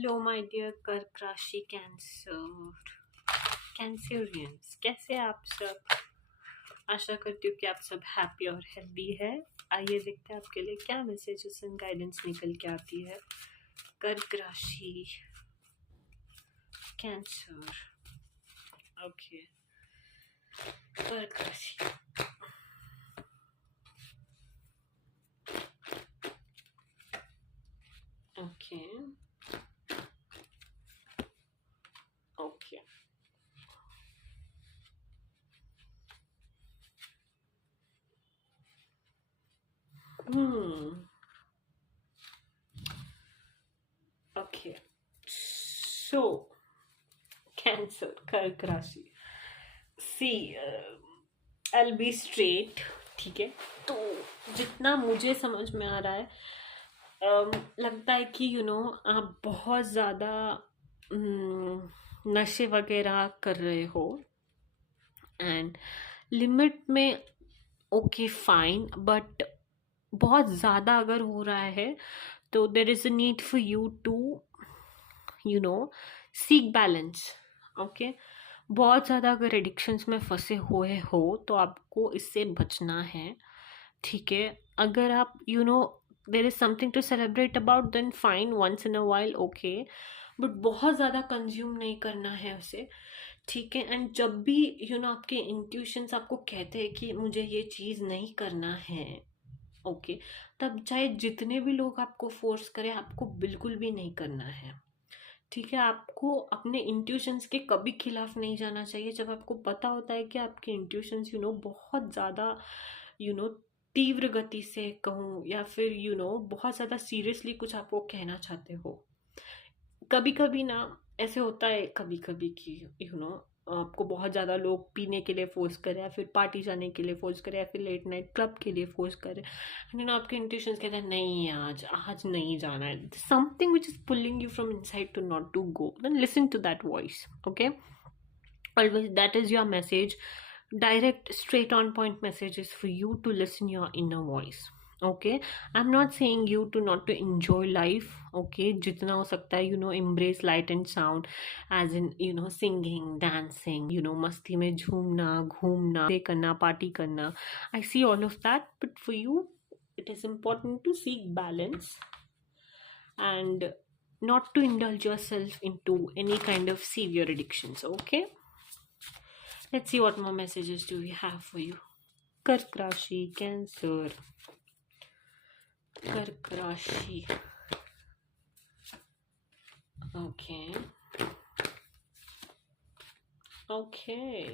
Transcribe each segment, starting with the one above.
Hello my dear कर्क राशि कैंसरियंस, कैसे आप सब। आशा करती हूँ कि आप सब हैप्पी और हेल्दी है। आइए देखते हैं आपके लिए क्या मैसेजेस एंड गाइडेंस निकल के आती है। कर्क राशि कैंसर। ओके, कर्क राशि। Okay okay okay so cancer, कर्क राशि। सी I'll be straight, ठीक है। तो जितना मुझे समझ में आ रहा है, लगता है कि आप बहुत ज़्यादा नशे वगैरह कर रहे हो एंड लिमिट में। ओके फाइन, बट बहुत ज़्यादा अगर हो रहा है तो there is a need for you to seek balance. Okay, बहुत ज़्यादा अगर एडिक्शंस में फंसे हुए हो तो आपको इससे बचना है, ठीक है। अगर आप there is something to celebrate about, then fine, once in a while, okay, but बहुत ज़्यादा कंज्यूम नहीं करना है उसे, ठीक है। एंड जब भी आपके इंट्यूशंस आपको कहते हैं कि मुझे ये चीज़ नहीं करना है, ओके, तब चाहे जितने भी लोग आपको फोर्स करें, आपको बिल्कुल भी नहीं करना है, ठीक है। आपको अपने इंट्यूशंस के कभी खिलाफ नहीं जाना चाहिए। जब आपको पता होता है कि आपके इंट्यूशंस बहुत ज़्यादा तीव्र गति से कहूँ या फिर बहुत ज़्यादा सीरियसली कुछ आपको कहना चाहते हो। कभी कभी ना ऐसे होता है, कभी कभी कि आपको बहुत ज़्यादा लोग पीने के लिए फोर्स करें या फिर पार्टी जाने के लिए फोर्स करें या फिर लेट नाइट क्लब के लिए फोर्स करें, आपके इंट्यूशंस कहते हैं नहीं, आज आज नहीं जाना है, something which is pulling you from inside to not to go, then listen to that voice, okay. Always that is your message. Direct, straight on point messages for you to listen your inner voice. Okay, I'm not saying you to not to enjoy life. Okay, जितना हो सकता है embrace light and sound, as in singing, dancing, मस्ती में झूमना, घूमना, play करना, party करना. I see all of that, but for you it is important to seek balance and not to indulge yourself into any kind of severe addictions. Okay, let's see what more messages do we have for you. Kark Rashi, Cancer. Kark Rashi. Okay. Okay.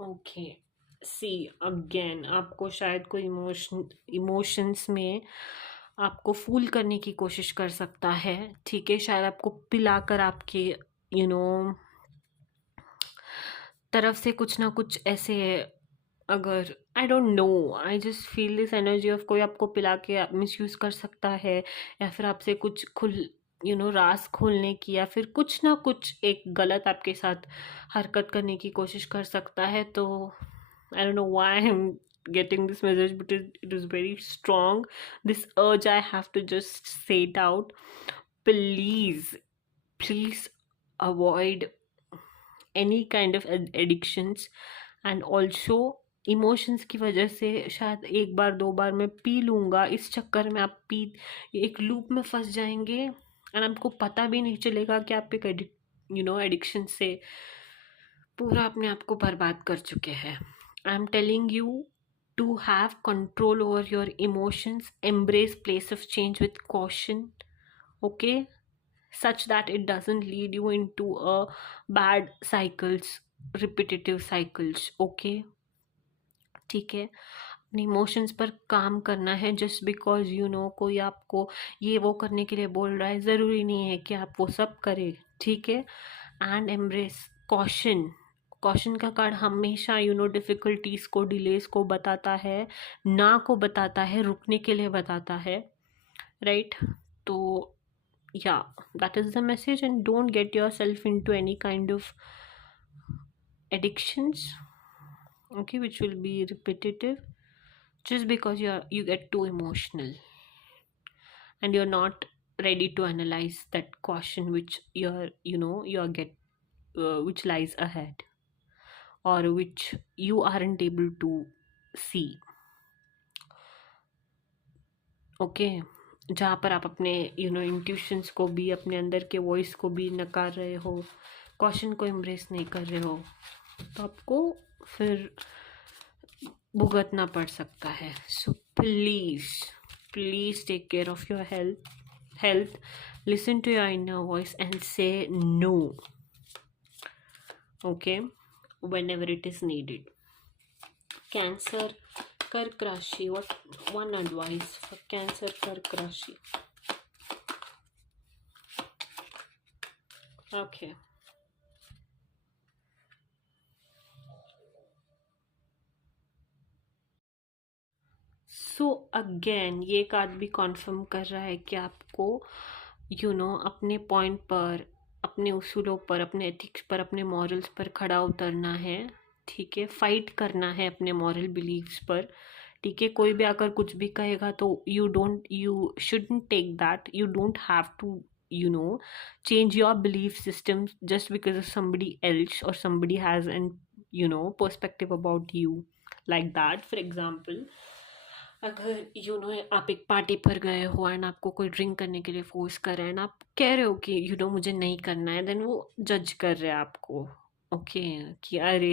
Okay. See again, आपको शायद कोई emotions में आपको फूल करने की कोशिश कर सकता है, ठीक है। शायद आपको पिलाकर आपके तरफ से कुछ ना कुछ ऐसे, अगर I don't know, I just feel this energy of कोई आपको पिला के मिसयूज कर सकता है या फिर आपसे कुछ राज खोलने की या फिर कुछ ना कुछ एक गलत आपके साथ हरकत करने की कोशिश कर सकता है। तो I don't know why I am getting this message, but it is very strong, this urge I have to just say it out. Please avoid any kind of addictions, and also emotions की वजह से शायद एक बार दो बार मैं P लूँगा, इस चक्कर में आप एक लूप में फंस जाएंगे एंड आपको पता भी नहीं चलेगा कि आप एक एडिक्शन से पूरा अपने आप को बर्बाद कर चुके हैं। I am telling you to have control over your emotions, embrace place of change with caution, okay, such that it doesn't lead you into a bad cycles, repetitive cycles, okay, ठीक है। अपने इमोशंस पर काम करना है। Just because कोई आपको ये वो करने के लिए बोल रहा है, ज़रूरी नहीं है कि आप वो सब करें, ठीक है। And embrace caution. कॉशन का कार्ड हमेशा डिफ़िकल्टीज़ को, डिलेस को बताता है, ना को बताता है, रुकने के लिए बताता है, राइट। तो yeah, that is the message, and don't get yourself into any kind of addictions, okay, which will be repetitive. just because you get too emotional and you're not ready to analyze that caution which you're get which lies ahead, or which you aren't able to see. Okay, जहाँ पर आप अपने intuitions को भी, अपने अंदर के voice को भी नकार रहे हो, क्वेश्चन को एम्ब्रेस नहीं कर रहे हो, तो आपको फिर भुगतना पड़ सकता है. So please please take care of your health. Listen to your inner voice and say no, okay, whenever it is needed. Cancer, Kark Rashi, what one advice for Cancer, Kark Rashi? Okay. So again ये card भी confirm कर रहा है कि आपको अपने point पर, अपने उसूलों पर, अपने एथिक्स पर, अपने मॉरल्स पर खड़ा उतरना है. ठीक है, फाइट करना है अपने मॉरल बिलीव्स पर. ठीक है, कोई भी आकर कुछ भी कहेगा तो you shouldn't take that. You don't have to change your belief system just because of somebody else or somebody has an perspective about you like that. For example, अगर आप एक पार्टी पर गए हो एंड आपको कोई ड्रिंक करने के लिए फोर्स कर रहे हैं, एंड आप कह रहे हो कि मुझे नहीं करना है, देन वो जज कर रहे हैं आपको. ओके, कि अरे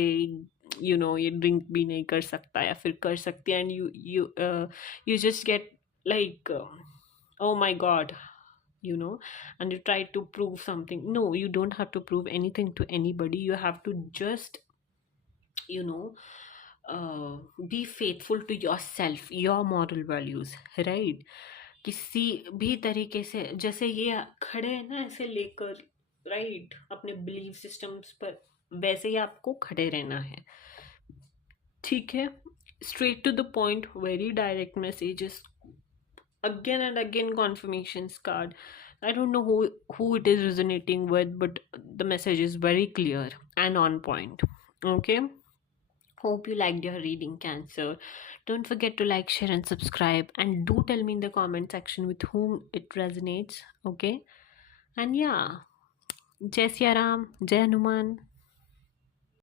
ये ड्रिंक भी नहीं कर सकता या फिर कर सकती है, and you just get like oh my god, and you try to prove something. No, you don't have to prove anything to anybody. You have to just you know be faithful to yourself, your moral values, right? किसी भी तरीके से, जैसे ये खड़े हैं ना ऐसे लेकर, राइट, अपने बिलीफ सिस्टम्स पर, वैसे ही आपको खड़े रहना है. ठीक है, straight to the point, very direct messages, again and again confirmations card. I don't know who it is resonating with, but the message is very clear and on point. Okay, hope you liked your reading, Cancer. Don't forget to like, share and subscribe, and do tell me in the comment section with whom it resonates. Okay, and yeah, Jai Siya Ram, Jai Hanuman.